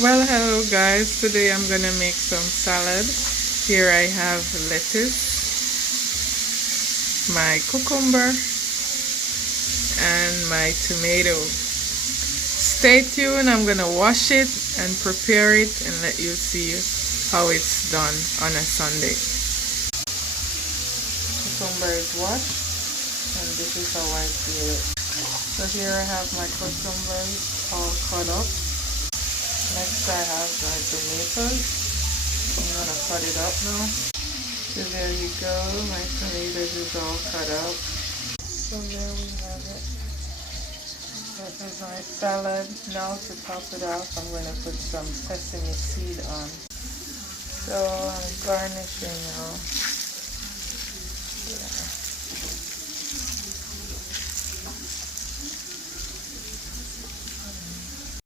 Well, hello guys. Today I'm gonna make some salad. Here I have lettuce, my cucumber, and my tomato. Stay tuned. I'm gonna wash it and prepare it and let you see how it's done on a Sunday. Cucumber is washed, and this is how I peel it. So here I have my cucumbers all cut up. Next I have my tomatoes. I'm gonna cut it up now. So there you go, my tomatoes is all cut up. So there we have it. That is my salad. Now to top it off, I'm gonna put some sesame seed on. So I'm garnishing now. Yeah.